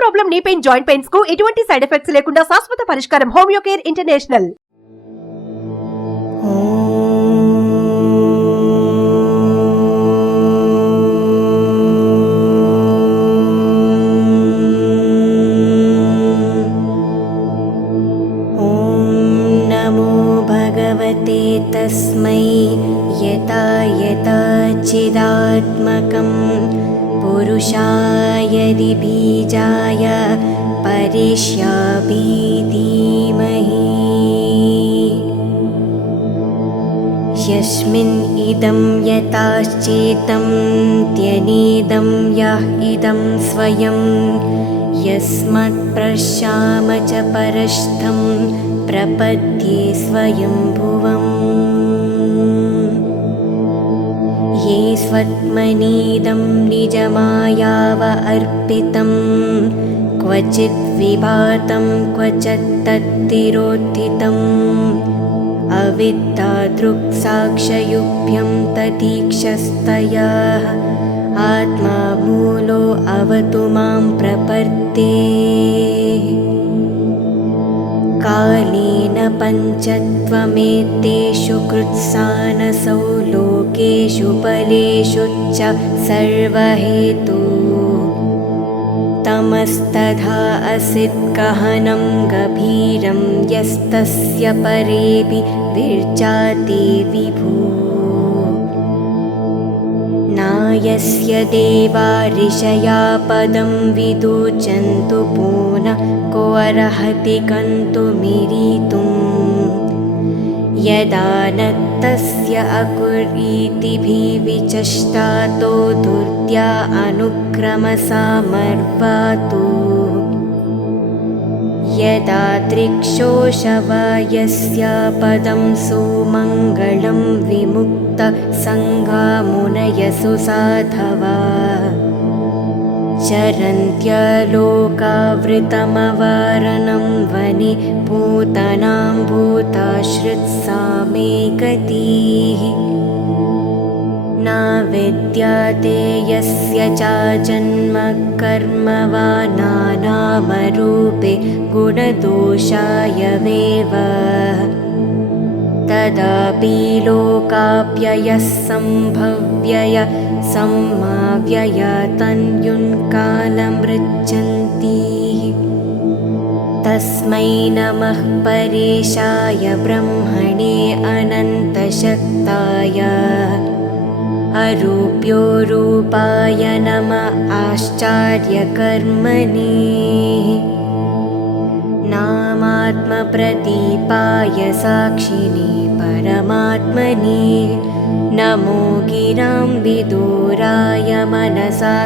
Problem knee pain joint pains కు ఎటువంటి side effects లేకుండా శాశ్వత పరిష్కారం హోమియో కేర్ ఇంటర్నేషనల్. तस्मै यता यता चिदात्मकं पुरुषाय बीजाय परिष्यापि धीमहि यस्मिन् इदं यताश्चेतं त्यनेदं यः इदं स्वयं यस्मात् प्रशाम च परस्थं प्रपद्ये स्वयंभुवम् ये स्वत्मनीदं निजमायाव अर्पितं क्वचित् विभातं क्वचित् तत्तिरोत्थितम् अविद्यादृक्साक्षयुभ्यं ततीक्षस्तया आत्मा मूलो अवतु मां प्रपद्ये कालेन पञ्चत्वमेतेषु कृत्सानसौ लोकेषु बलेषु च सर्वहेतु तमस्तथा असित् गहनं गभीरं यस्तस्य परेऽपि विर्जाते विभू नायस्य देवा ऋषया पदं विदुचन्तु पुनः को अर्हति गन्तुमिरीतुम् यदा न तस्य अकुरीतिभिविचष्टातो धूर्त्या अनुक्रमसामर्वातु यदा त्रिक्षोशवयस्य पदं सुमङ्गलं विमुक्तसङ्गामुनयसु साधवा चरन्त्यलोकावृतमवरणं वने पूतनां भूताश्रित्सा मे गतिः न विद्यते यस्य च जन्म कर्म वा नानामरूपे गुणदोषायमेव तदापि लोकाप्ययः सम्भव्यय सम्माव्यय तन्युन्कालमृच्छन्ति तस्मै नमः परेशाय ब्रह्मणे अनन्तशक्ताय अरूप्योरूपाय नमः आश्चर्यकर्मणे नामात्मप्रदीपाय साक्षिणे परमात्मने नमो गिरां विदुराय मनसाक्षिस्तामपि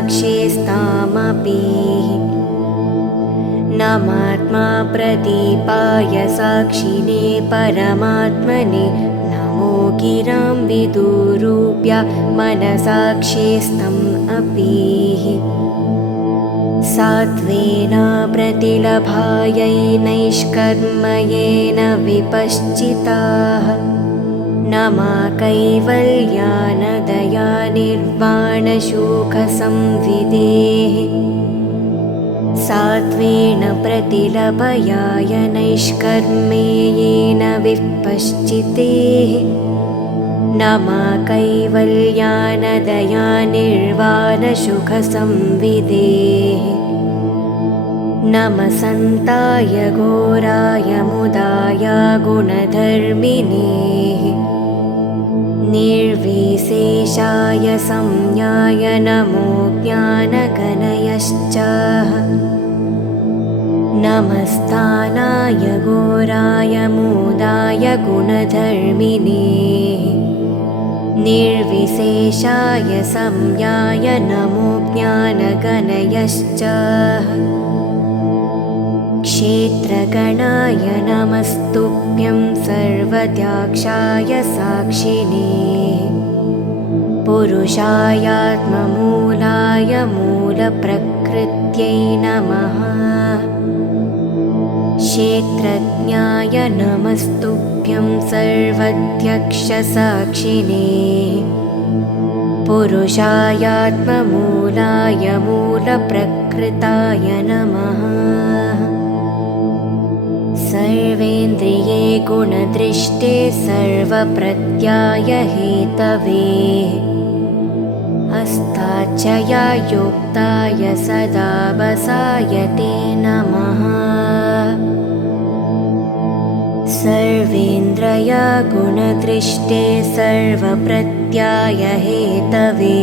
नमात्मा प्रदीपाय साक्षिणे परमात्मने नमो गिरां विदुरूप्य मनसाक्षिस्तम् अपि सात्वेन प्रतिलभायै नैष्कर्म्येन विपश्चिताः नमा कैवल्यानदया निर्वाणशोकसंविदेः सात्वेन प्रतिलभयाय नैष्कर्म्येन विपश्चितेः नमा कैवल्यानदया निर्वाणसुखसंविदेः नमः सन्ताय घोराय मुदाय गुणधर्मिणे निर्विशेषाय संज्ञाय नमो ज्ञानगणयश्च नमस्तानाय घोराय मुदाय गुणधर्मिणे निर्विशेषाय संज्ञाय नमो ज्ञानगणयश्च क्षेत्रगणाय नमस्तुभ्यं सर्वद्याक्षाय साक्षिणे पुरुषायात्ममूलाय मूलप्रकृत्यै नमः क्षेत्रज्ञाय नमस्तुभ्यं सर्वध्यक्षसाक्षिणे पुरुषायात्ममूलाय मूलप्रकृत्यै प्रकृताय नमः। सर्वेन्द्रिये गुणदृष्टे सर्वप्रत्यय हेतवे अस्ताचया युक्ताय सदावसाय ते नमः। सर्वेन्द्रिय गुणदृष्टे सर्वप्रत्यय हेतवे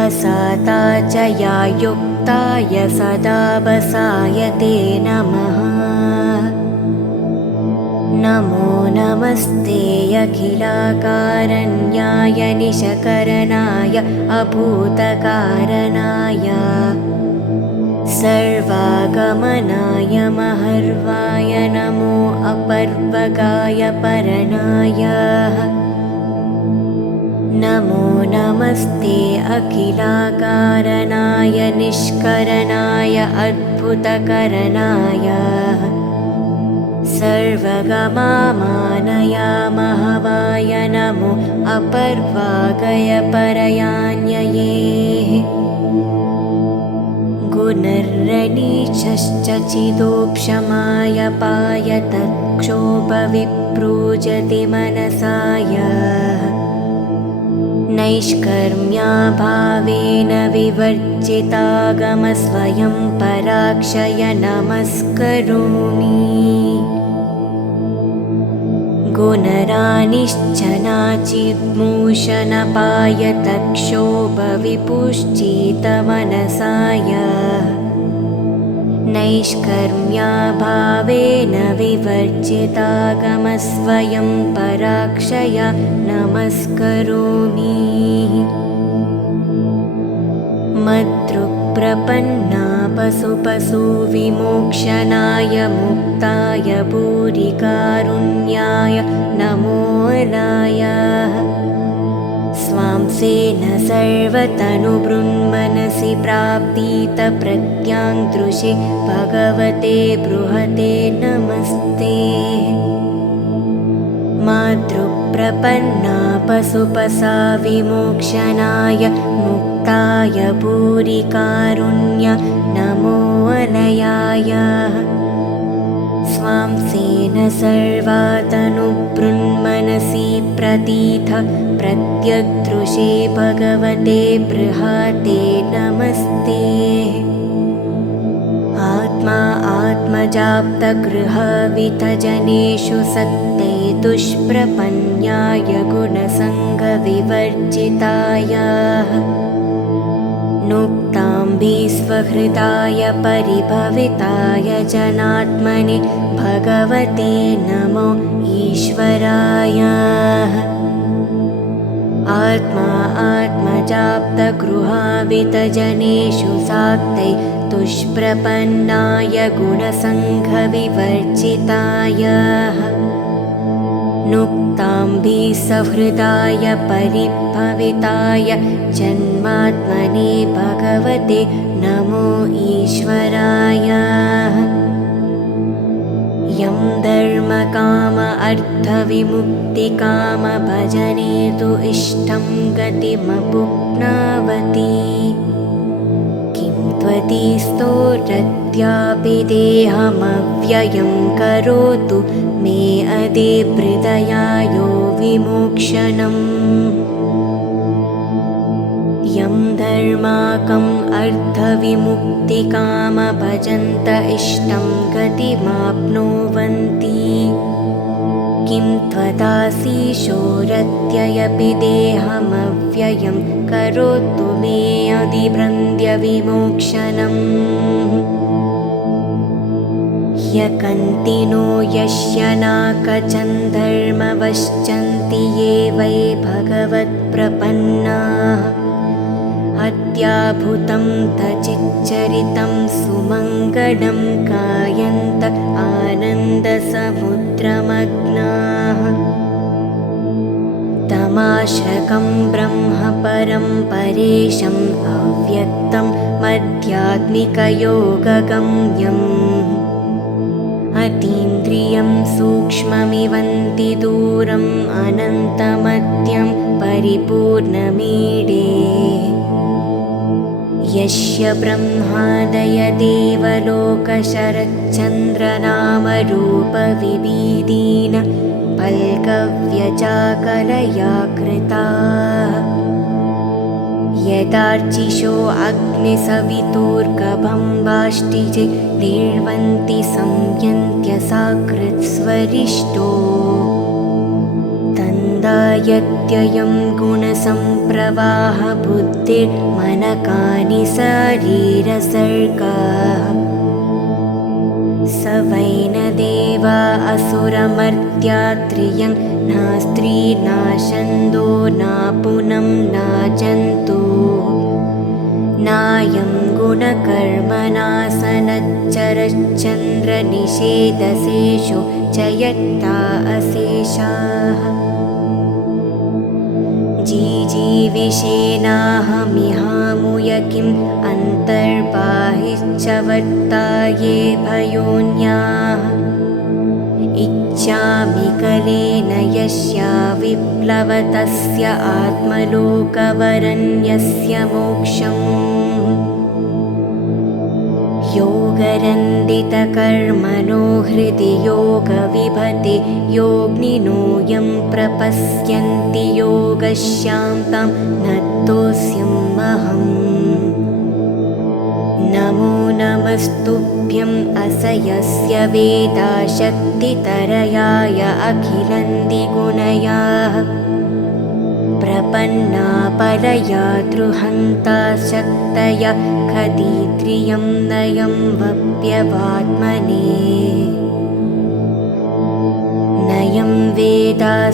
असाताचया युक्ताय सदावसाय ते नमः। नमो नमस्ते अखिलाकारण्याय निशकरणाय अभूतकारणाय सर्वागमनाय महर्वाय नमो अपर्वगाय परणाय। नमो नमस्ते अखिलाकारणाय निष्करणाय अद्भुतकरणाय सर्वगमामानय महवाय नमो अपर्वागय परयान्यये। गुणर्रणीशश्च चिदोक्षमाय पाय तत्क्षोभविप्रूजति मनसाय नैष्कर्म्याभावेन विवर्जितागमस्वयं पराक्षय नमस्करोमि। गुणरानिश्चनाचिद्मूषणपाय तत्क्षोभविपुश्चितमनसाय नैष्कर्म्याभावेन विवर्जितागमस्वयं पराक्षय नमस्करोमि। मद्रुक्प्रपन्ना पशुविमोक्षणाय मुक्ताय भूरिकारुण्याय नमोऽलाय। स्वांसेन सर्वतनुभृन्मनसि प्राप्तितप्रत्याङ्दृशे भगवते बृहते नमस्ते। मातृप्रपन्ना पशुविमोक्षणाय मुक्ताय भूरिकारुण्य नमोऽलयाय। स्वांसेन सर्वातनुभृन्मनसि प्रतीथ प्रत्यग्दृशे भगवते बृहते नमस्ते। आत्मा आत्मजाप्तगृहवितजनेषु सत्ते दुष्प्रपन्याय गुणसङ्गविवर्जिताय नुक्ताम्बि स्वहृदाय परिभविताय जनात्मने भगवते नमो ईश्वराय। आत्मा आत्मजाप्तगृहावितजनेषु साक्तै दुष्प्रपन्नाय गुणसङ्घविवर्जिताय नुक्ताम्बि सहृदाय परिभविताय जन्मात्मने भगवते नमो ईश्वराय। यं धर्मकाम अर्थविमुक्तिकाम भजने तु इष्टं गतिमपुप्नावति किं त्वदीस्तोरत्यापि देहमव्ययं करोतु मे अदे हृदयायो विमोक्षणम्। यं धर्माकम् अर्थविमुक्तिकाम भजन्त इष्टं गतिमाप्नुवन्ति किं त्वदाशीशोरत्ययपि देहमव्ययं करोतु मे अधिभृन्द्य विमोक्षणम्। ह्यकन्तिनो यस्य नाकचन् धर्मवश्चन्ति ये वै भगवत्प्रपन्नाः अत्याभूतं तचिच्चरितं सुमङ्गलं गायन्त आनन्दसमुद्रमग्नाः तमाश्रकं ब्रह्म परं परेशम् अव्यक्तं मध्यात्मिकयोगगम्यम् अतीन्द्रियं सूक्ष्ममिवन्ति दूरम् अनन्तमत्यं परिपूर्णमीडे यस्य ब्रह्मादय देवलोकशरच्चन्द्रनामरूपविभीदीन पल्कव्यचाकलया कृता यदार्चिषो अग्निसवितुर्गभम्बाष्टिजे निर्वन्ति संयन्त्य साकृत्स्वरिष्टो तन्दायत्ययं गुणसम्प्रवाह बुद्धिर्मनकानि शरीरसर्गाः स वै न देवा असुरमर्त्या त्रियं न स्त्री नाशन्दो नापुनं नाजन्तु नायं गुणकर्मणासनच्चरच्चन्द्रनिषेधशेषो च यत्ता अशेषाः जीजीविषेणाहमिहामुय किम् अन्तर्बाहिश्च वर्ताये भयोन्याः इच्छामि कलेन यस्या विप्लवतस्य आत्मलोकवरण्यस्य मोक्षम् योगरन्दितकर्मणो हृदि योगविभते योगिनो यं प्रपश्यन्ति योगस्यां तं नतोऽस्म्यहम् नमो नमस्तुभ्यं असयस्य वेदाशक्तितरयाय अखिलन्दिगुणयाः प्रपन्ना परया द्रुहन्ता शक्तया खदित्रियं नयं वप्यवात्मने नयं वेदास्वमान्तमनं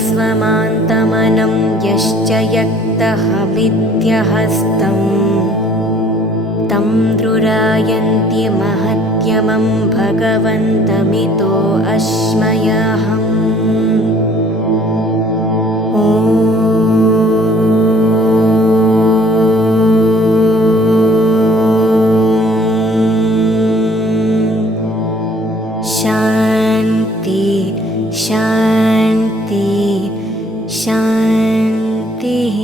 यश्च यक्तहमित्यहस्तम् तं द्रुरायन्ति महत्यमं भगवन्तमितो अस्मयहम् ॐ शान्ति शान्ति शान्तिः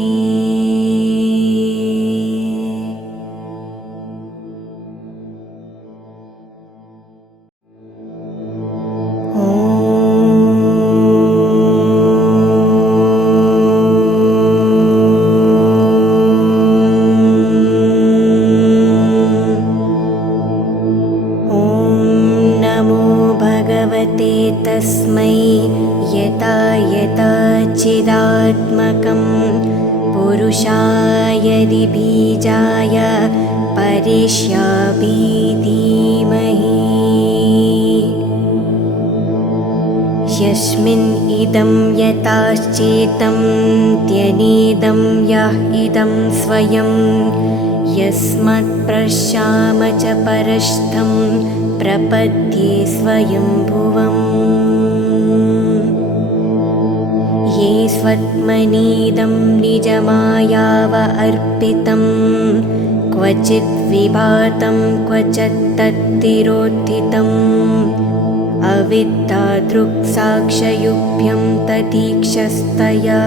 तस्मै यता यता चिदात्मकं पुरुषाय बीजाय परिष्यामि धीमहि यस्मिन् इदं यताश्चेतं त्यनीदं यः इदं स्वयं यस्मात् प्रशाम च परस्थं प्रपद्ये स्वयंभुवम् ये स्वत्मनीदं निजमायाव अर्पितं क्वचित् विभातं क्वचित् तत्तिरोत्थितम् अविद्यादृक्साक्षयुभ्यं तदीक्षस्तया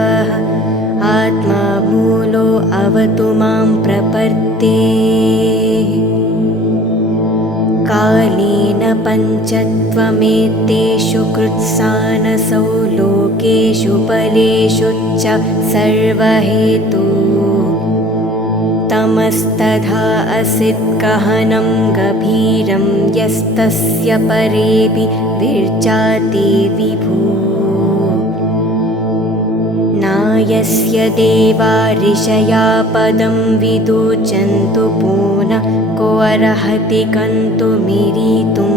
आत्मा मूलो अवतु मां प्रपद्ये कालेन पञ्चत्वमेतेषु कृत्सानसौ लोकेषु बलेषु च सर्वहेतु तमस्तथा असिद्गहनं गभीरं यस्तस्य परेऽपि विर्जाते विभू नायस्य देवा ऋषया पदं विदुचन्तु पुनः को अर्हति गन्तुमिरीतुम्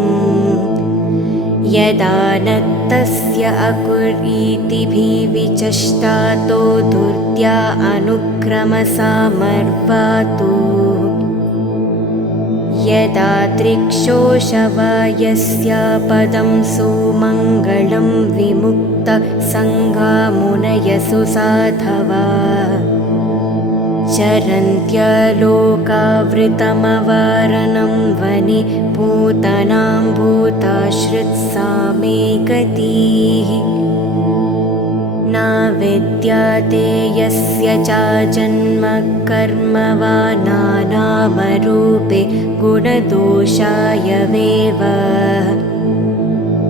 यदा न तस्य अकुरीतिभिविचष्टातो धूर्त्या अनुक्रमसामर्वातु यदा दृक्षोषवयस्य पदं सुमङ्गलं विमुक्तसङ्गामुनयसु साधवा चरन्त्यलोकावृतमवारणं वने पूतनां भूताश्रित्सा मे गतिः न विद्याते यस्य चाजन्म कर्म वा नानामरूपे गुणदोषायवेव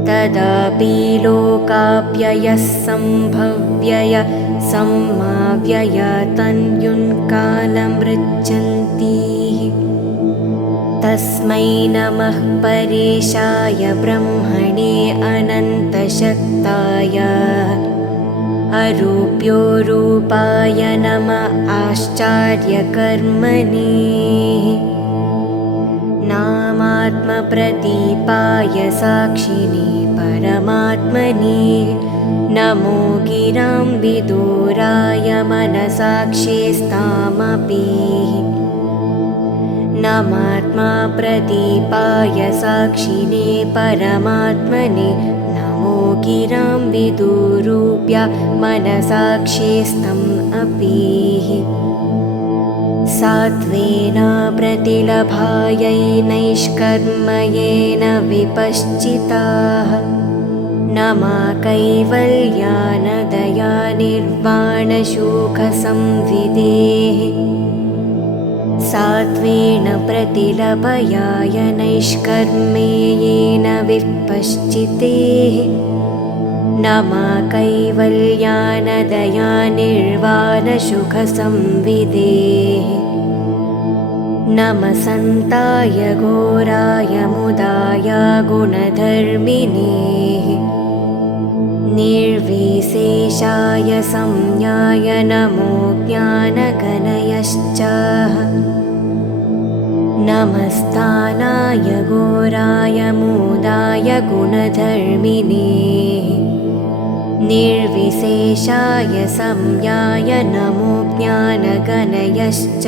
तदापि लोकाप्ययः सम्भव्यय सम्माव्यय तन्युन्कालमृच्छन्ति तस्मै नमः परेशाय ब्रह्मणे अनन्तशक्ताय अरूप्यो रूपाय नमः आश्चर्यकर्मणे नामात्मप्रदीपाय साक्षिणे परमात्मने नमो गिरां विदुराय मनसाक्षिस्तामपि नमात्मा प्रदीपाय साक्षिणे परमात्मने नमो गिरां विदुरूप्या मनसाक्षिस्तम् अपि सात्वेन प्रतिलभायै नैष्कर्म्येन विपश्चिताः नमा कैवल्यानदया निर्वाणशोकसंविदेः सात्वेन प्रतिलभयाय नैष्कर्म्येन विपश्चितेः नमा कैवल्यानदया निर्वाणसुखसंविदेः नमः सन्ताय घोराय मुदाय गुणधर्मिणे निर्विशेषाय संज्ञाय नमो ज्ञानगणयश्च नमस्तानाय घोराय मुदाय गुणधर्मिणे निर्विशेषाय संज्ञाय नमो ज्ञानगणयश्च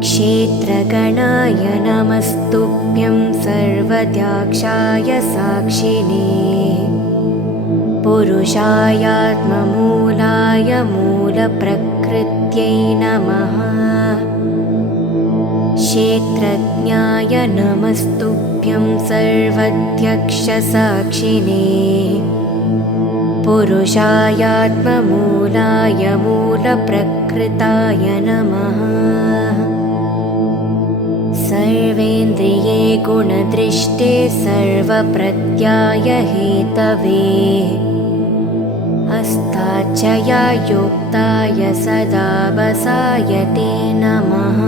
क्षेत्रगणाय नमस्तुभ्यं सर्वद्याक्षाय साक्षिणे पुरुषायात्ममूलाय मूलप्रकृत्यै नमः क्षेत्रज्ञाय नमस्तुभ्यं सर्वध्यक्षसाक्षिणे पुरुषायात्ममूलाय मूलप्रकृताय नमः सर्वेन्द्रिये गुणदृष्टे सर्वप्रत्याय हेतवे अस्ताचया युक्ताय सदा वसाय ते नमः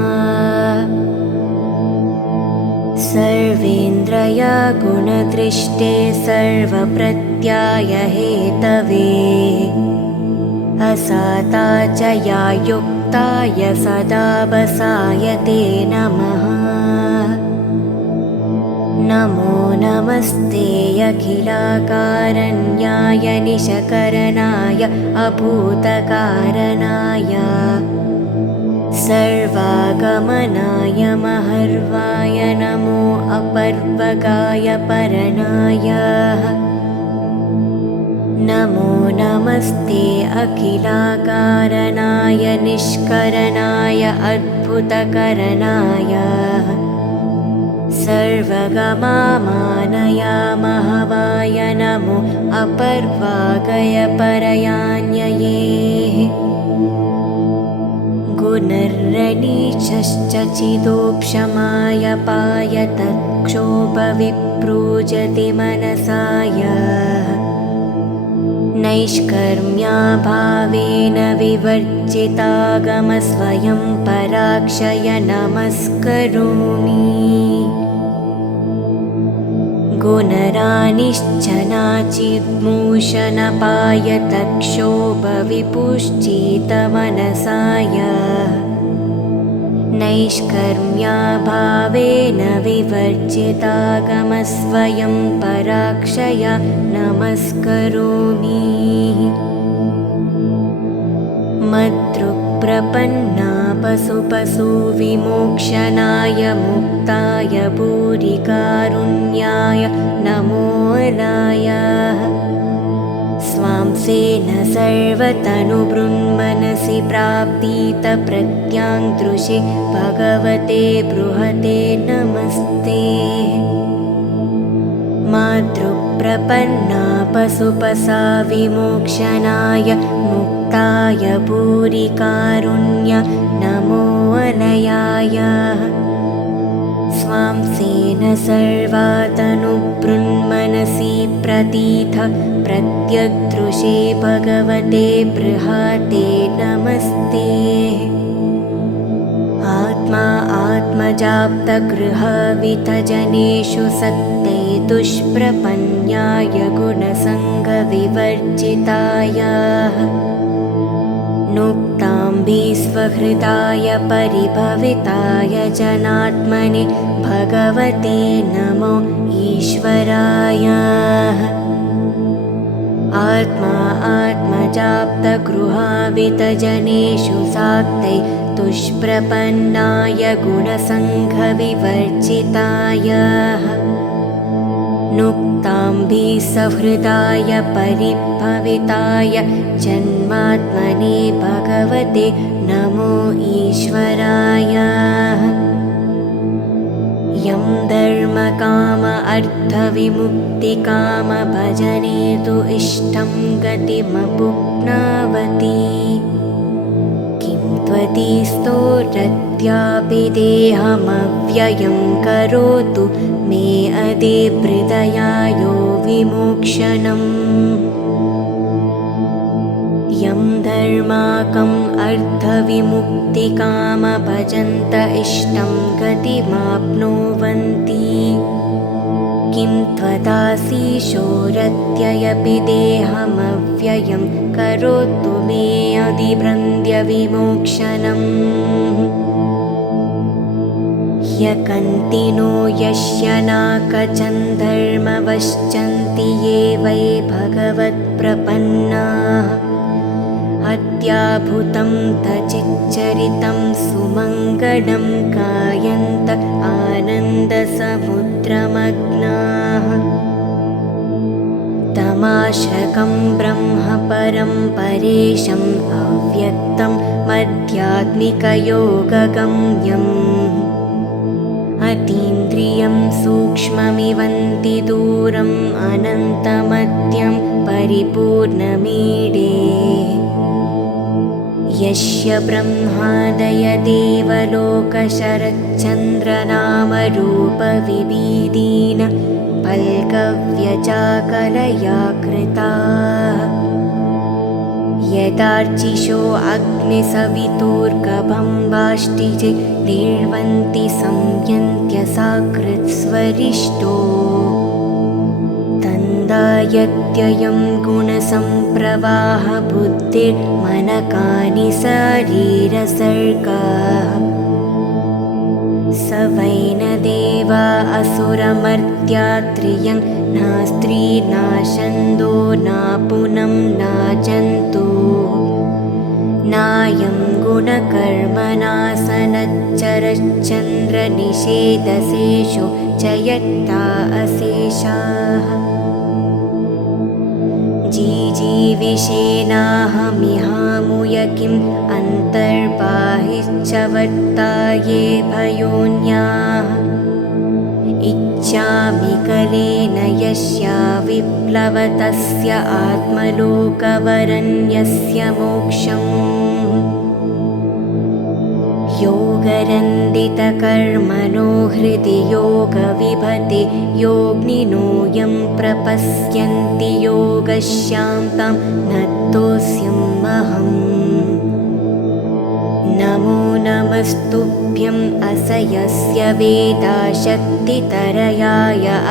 सर्वेन्द्रिया गुणदृष्टे सर्वप्रत्याय हेतवे असाताचया युक्ताय सदा वसाय ते नमः नमो नमस्ते अखिलाकारण्याय निशकरणाय अभूतकारणाय सर्वागमनाय महर्वाय नमो अपर्वगाय परणाय नमो नमस्ते अखिलाकारणाय निष्करणाय अद्भुतकरणाय सर्वगमामानय महवाय नमो अपर्वागय परयान्यये गुणर्रणीशश्च चिदोक्षमाय पायतक्षोभविप्रूजति मनसाय नैष्कर्म्याभावेन विवर्जितागमस्वयं पराक्षय नमस्करोमि गुणरानिश्च नाचिद्मूषणपायतक्षोभविपुश्चितमनसाय नैष्कर्म्याभावेन विवर्जितागमस्वयं पराक्षय नमस्करोमि मद्रुप्रपन्ना पशुविमोक्षणाय मुक्ताय भूरिकारुण्याय नमोऽलाय स्वांसेन सर्वतनुबृन्मनसि प्राप्तितप्रत्याङ्दृशे भगवते बृहते नमस्ते मातृप्राणानां प्रपन्ना पशुपसा विमोक्षणाय मुक्ताय भूरिकारुण्य नमो अनयाय स्वां सेन सर्वातनुबृन्मनसि प्रतीथ प्रत्यग्दृशे भगवते बृहते नमस्ते आत्मा आत्मजाप्तगृहवितजनेषु सक्ते दुष्प्रपन्याय गुणसङ्गविवर्जिताय नुक्ताम्बि स्वहृदाय परिभविताय जनात्मने भगवते नमो ईश्वराय आत्मा आत्मजाप्तगृहावितजनेषु साक्ते दुष्प्रपन्नाय गुणसङ्घविवर्जिताय नुक्ताम्बि सहृदाय परिभविताय जन्मात्मने भगवते नमो ईश्वराय यं धर्मकाम अर्थविमुक्तिकाम भजने तु इष्टं गतिमपुप्नावति किं त्वदीस्तोरत्यापि देहमव्ययं करोतु मे अदे हृदयायो विमोक्षणम् यं धर्माकम् अर्थविमुक्तिकाम भजन्त इष्टं गतिमाप्नुवन्ति किं त्वदाशीशोरत्ययपि देहमव्ययं करोतु मे अधिभृन्द्यविमोक्षणम् ह्यकन्तिनो यस्य नाकचं धर्मवश्चन्ति ये वै भगवत्प्रपन्नाः अत्याभूतं तचिच्चरितं सुमङ्गलं गायन्त आनन्दसमुद्रमग्नाः तमाश्रकं ब्रह्म परं परेशम् अव्यक्तं मध्यात्मिकयोगगम्यम् अतीन्द्रियं सूक्ष्ममिवन्ति दूरम् अनन्तमत्यं परिपूर्णमीडे यस्य ब्रह्मादय देवलोकशरच्चन्द्रनामरूपविभीदीन पल्कव्यचाकलया कृताः यदार्चिषो अग्निसवितुर्गभं निर्वन्ति संयन्त्य साकृत्स्वरिष्टो तन्दायत्ययं गुणसम्प्रवाह बुद्धिर्मनकानि शरीरसर्गाः स वै न देवा असुरमर्त्यात्रियं न स्त्री न छन्दो न पुनं न जन्तु नायं गुणकर्मणासनच्चरच्चन्द्रनिषेधशेषो जयत्ता अशेषाः जीजीविषेणाहमिहामुय किम् अन्तर्बाहिश्च वर्ताये भयोन्याः इच्छामि कलेन यस्या विप्लवतस्य आत्मलोकवरण्यस्य मोक्षम् योगरन्दितकर्मणो हृदि योगविभते योगिनो यं प्रपश्यन्ति योगस्यां तं नतोऽस्म्यहम् नमो नमस्तुभ्यं असयस्य वेदाशक्तितरयाय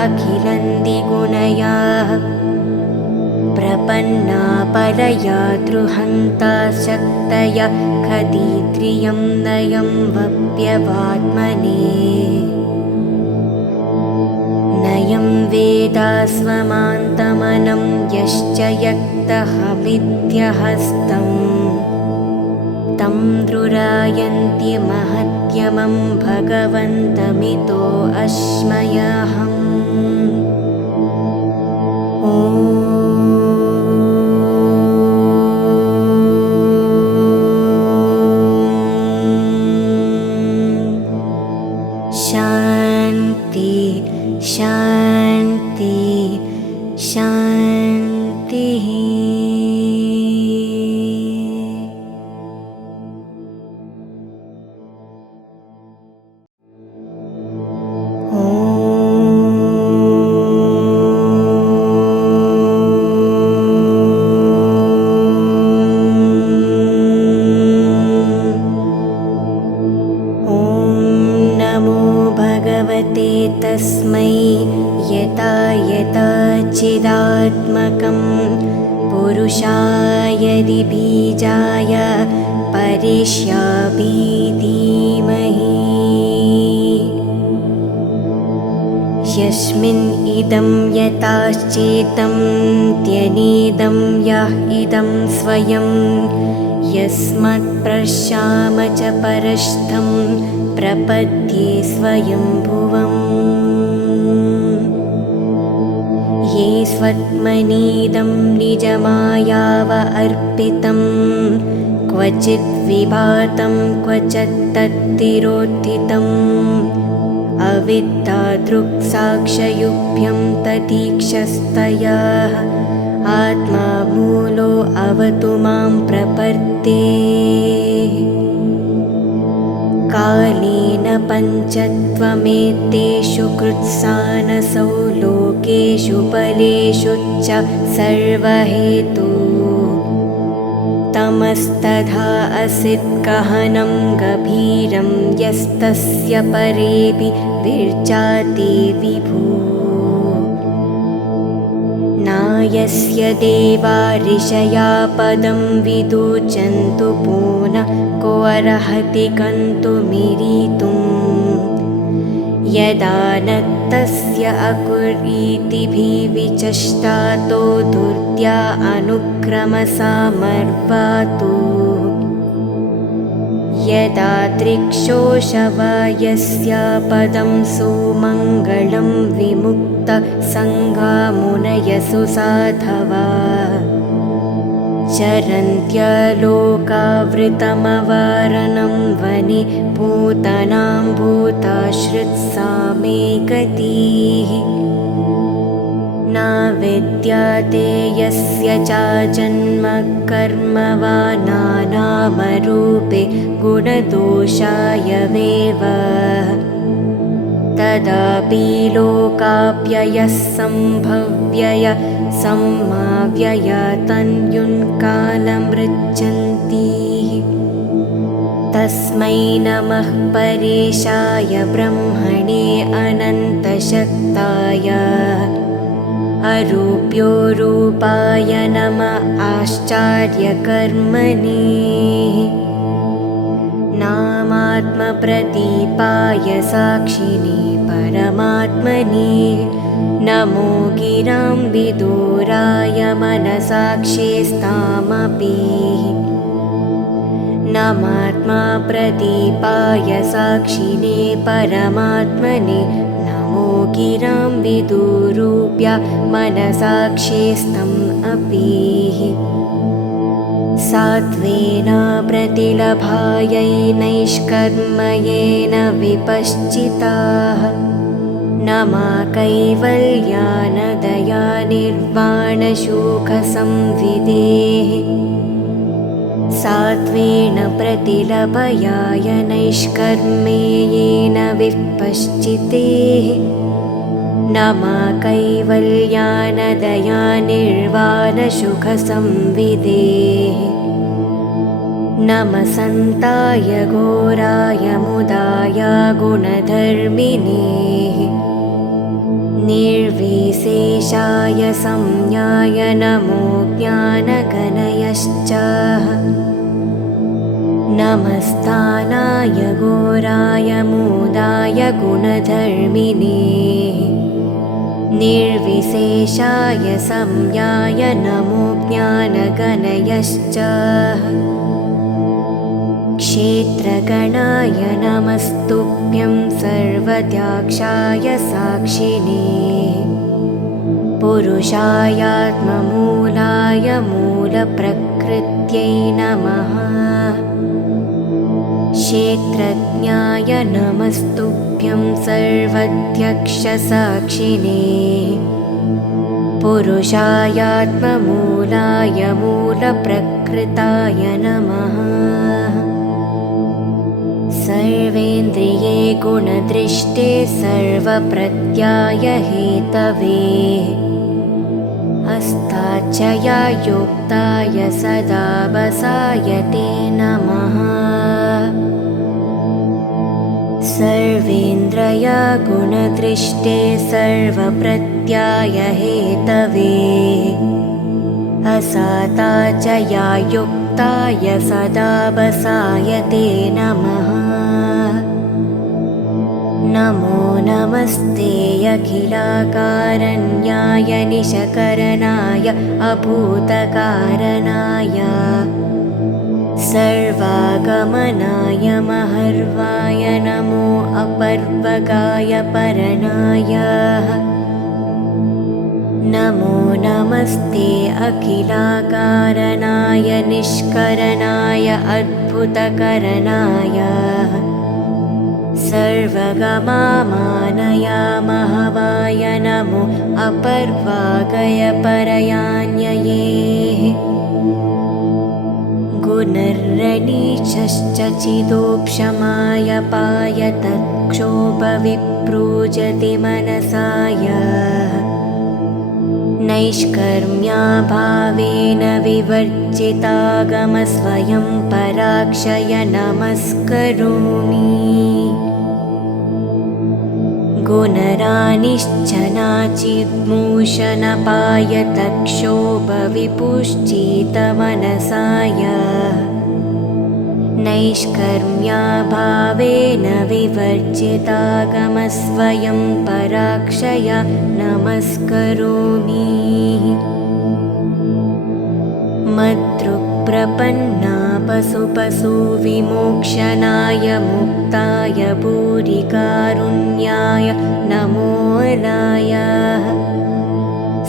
अखिलन्दिगुणयाः प्रपन्ना परया द्रुहन्ता शक्तया खदित्रियं नयं वप्यवात्मने नयं वेदास्वमान्तमनं यश्च यक्तहमित्यहस्तम् तं द्रुरायन्ति महत्यमं भगवन्तमितो अस्मयहम् शान्ति शान्ति शान्तिः। तस्मै यता यता चिदात्मकं पुरुषाय बीजाय परिष्यापि धीमहि यस्मिन् इदं यताश्चेतं त्यनेदं यः इदं स्वयं यस्मात् प्रश्याम च परस्थं प्रपद्ये स्वयंभुवम् ये स्वत्मनीदं निजमायाव अर्पितं क्वचित् विभातं क्वचित् तत्तिरोत्थितम् अविद्यादृक्साक्षयुभ्यं ततीक्षस्तया आत्मा मूलो अवतु मां प्रपद्ये कालेन पञ्चत्वमेतेषु कृत्सानसौ लोकेषु बलेषु च सर्वहेतु तमस्तथा असित् गहनं गभीरं यस्तस्य परेऽपि विर्जाते विभू नायस्य देवा ऋषया पदं विदुचन्तु पुनः को अर्हति गन्तुमिरीतुम् यदा न तस्य अकुरीतिभिविचष्टातो धूर्त्या अनुक्रमसामर्वातु यदा त्रिक्षोशवयस्य पदं सुमङ्गलं विमुक्तसङ्गामुनयसु साधवा चरन्त्यलोकावृतमवरणं वनि पूतनां भूताश्रित्सा मे गतिः न विद्यते यस्य च जन्म कर्म वा नानामरूपे गुणदोषायमेव तदापि लोकाप्ययः सम्भव्यय सम्माव्यय तन्युन्कालमृच्छन्ति तस्मै नमः परेशाय ब्रह्मणे अनन्तशक्ताय अरूप्यो रूपाय नमः आश्चर्यकर्मणे नामात्मप्रदीपाय साक्षिणे परमात्मने नमो गिरां विदुराय मनसाक्षिस्तामपि नमात्मा प्रदीपाय साक्षिणे परमात्मने नमो गिरां विदुरूप्य मनसाक्षिस्तम् अपि सात्वेन प्रतिलभायै नैष्कर्मयेन विपश्चिताः नमा कैवल्यानदया निर्वाणशोकसंविदेः सात्वेन प्रतिलभयाय नैष्कर्मेयेन विपश्चितेः नमा कैवल्यानदया निर्वाणसुखसंविदेः नमः सन्ताय घोराय मुदाय गुणधर्मिणे निर्विशेषाय संज्ञाय नमो ज्ञानगणयश्च नमस्तानाय घोराय मुदाय गुणधर्मिणे निर्विशेषाय संज्ञाय नमो ज्ञानगणयश्च क्षेत्रगणाय नमस्तुभ्यं सर्वद्याक्षाय साक्षिणे पुरुषायात्ममूलाय मूलप्रकृत्यै नमः क्षेत्रज्ञाय नमस्तुभ्यं सर्वध्यक्षसाक्षिणे पुरुषायात्ममूलाय मूलप्रकृताय नमः। सर्वेन्द्रिये गुणदृष्टे सर्वप्रत्यय हेतवे अस्ताचया युक्ताय सदावसाय ते नमः। सर्वेन्द्रिय गुणदृष्टे सर्वप्रत्यय हेतवे असाताचया युक्ताय सदावसाय ते नमः। नमो नमस्ते अखिलाकारण्याय निशकरणाय अभूतकारणाय सर्वागमनाय महर्वाय नमो अपर्वगाय परणाय। नमो नमस्ते अखिलाकारणाय निष्करणाय अद्भुतकरणाय सर्वगमामानय महवाय नमो अपर्वागय परयान्यये। गुणर्रणीशश्च चिदोक्षमाय पाय तत्क्षोभविप्रूजति मनसाय नैष्कर्म्याभावेन विवर्जितागमस्वयं पराक्षय नमस्करोमि। गुणरानिश्चनाचिद्मूषणपाय तत्क्षोभविपुश्चितमनसाय नैष्कर्म्याभावेन विवर्जितागमस्वयं पराक्षय नमस्करोमि। मद्रुक्प्रपन्ना पशुविमोक्षणाय मुक्ताय भूरिकारुण्याय नमोऽनाय।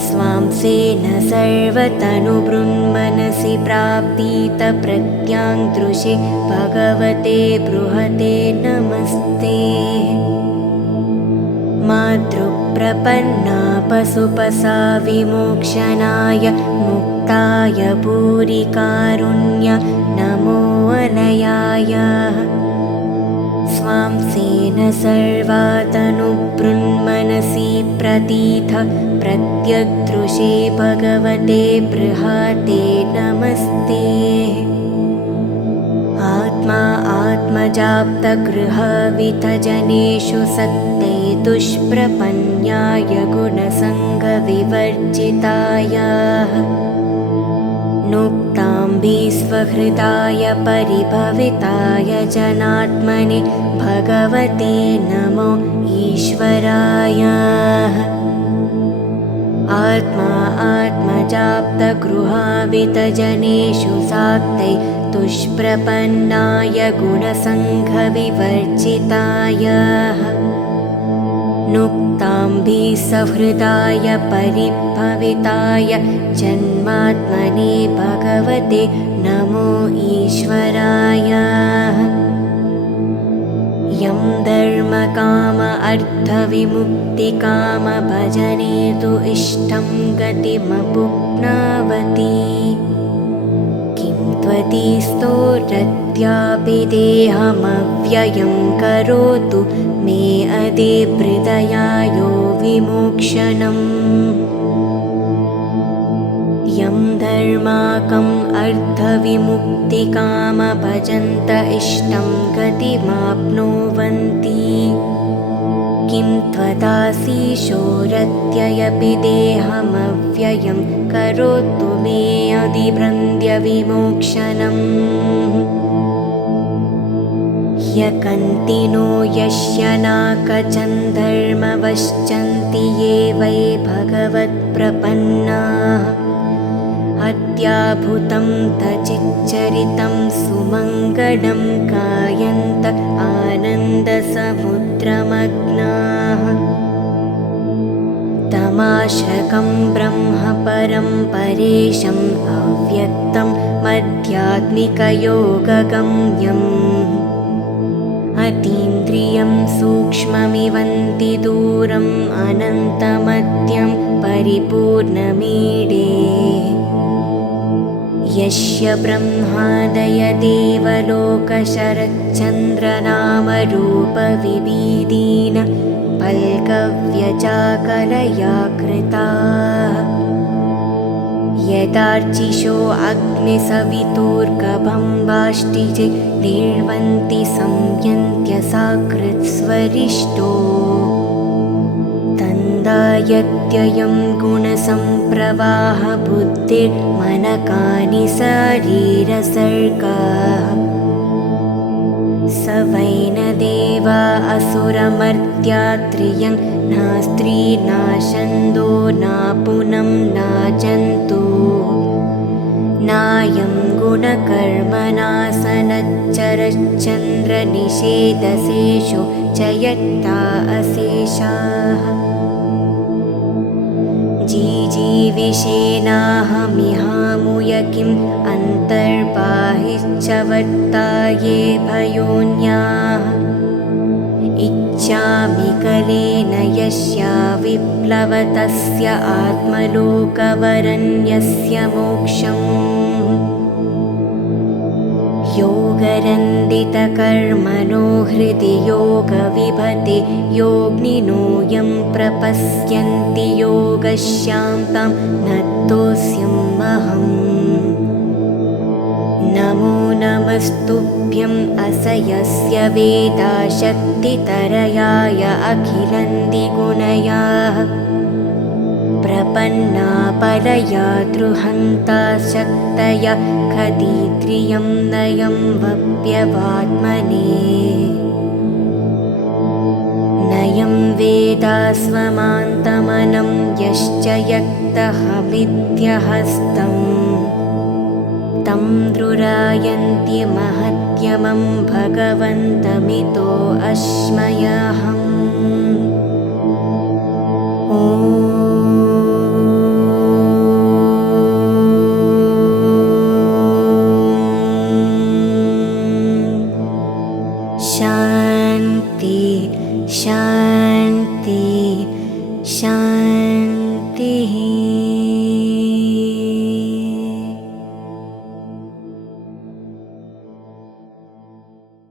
स्वांसेन सर्वतनुभृन्मनसि प्राप्तितप्रत्याङ्दृशे भगवते बृहते नमस्ते। मातृप्रपन्ना पशुपसाविमोक्षणाय मुक्ताय भूरिकारुण्य नमोऽनयाय। स्वांसेन सर्वातनुभृन्मनसि प्रतीथ प्रत्यग्दृशे भगवते बृहते नमस्ते। आत्मा आत्मजाप्तगृहवितजनेषु सत्ते दुष्प्रपन्याय गुणसङ्गविवर्जिताय नुक्ताम्बिस्वहृदाय परिभविताय जनात्मने भगवते नमो ईश्वराय। आत्मा आत्मजाप्तगृहावितजनेषु साक्तै दुष्प्रपन्नाय गुणसङ्घविवर्जिताय नुक्ताम्बिसहृदाय परिभविताय जन्मात्मने भगवते नमो ईश्वराय। यं धर्मकाम अर्थविमुक्तिकाम भजने तु इष्टं गतिमपुप्नावति। किं त्वदीस्तोरत्यापि देहमव्ययं करोतु मे अदेहृदयायो विमोक्षणम्। यं धर्माकम् अर्थविमुक्तिकाम भजन्त इष्टं गतिमाप्नुवन्ति। किं त्वदाशीशोरत्ययपि देहमव्ययं करोतु मे अधिभृन्द्यविमोक्षणम्। ह्यकन्तिनो यस्य नाकचन्धर्मवश्चन्ति ये वै भगवत्प्रपन्नाः अत्याभूतं तचिच्चरितं सुमङ्गलं गायन्त आनन्दसमुद्रमग्नाः। तमाश्रकं ब्रह्म परं परेशम् अव्यक्तं मध्यात्मिकयोगगम्यम्। अतीन्द्रियं सूक्ष्ममिवन्ति दूरम् अनन्तमत्यं परिपूर्णमीडे यस्य ब्रह्मादय देवलोकशरच्चन्द्रनामरूपविभीदीन पल्कव्यचाकलया कृता यदार्चिषो अग्निसवितुर्गभम्बाष्टिजे निर्वन्ति संयन्त्य साकृत्स्वरिष्टो तन्दायत्ययं गुणसम्प्रवाह बुद्धिर्मनकानि शरीरसर्गाः स वै न देवा असुरमर्त्या त्रियं नास्त्री नाशन्दो नापुनं नाजन्तु नायं गुणकर्मणासनच्चरच्चन्द्रनिषेधशेषो जयत्ता अशेषाः जीजीविषेणाहमिहामुय किम् अन्तर्बाहिश्च वर्ताये भयोन्याः इच्छामि कलेन यस्या विप्लवतस्य आत्मलोकवरण्यस्य मोक्षम् योगरन्दितकर्मणो हृदि योगविभते योगिनो यं प्रपश्यन्ति योगस्यां तं नतोऽस्म्यहम् नमो नमस्तुभ्यं असयस्य वेदाशक्तितरयाय अखिलन्दिगुणयाः प्रपन्ना परया द्रुहन्ता शक्तया खदित्रियं नयं वप्यवात्मने नयं वेदास्वमान्तमनं यश्च यक्तः विद्यहस्तम् तं द्रुरायन्ति महत्यमं भगवन्तमितो अस्मयहम् ॐ शान्ति शान्ति शान्तिः।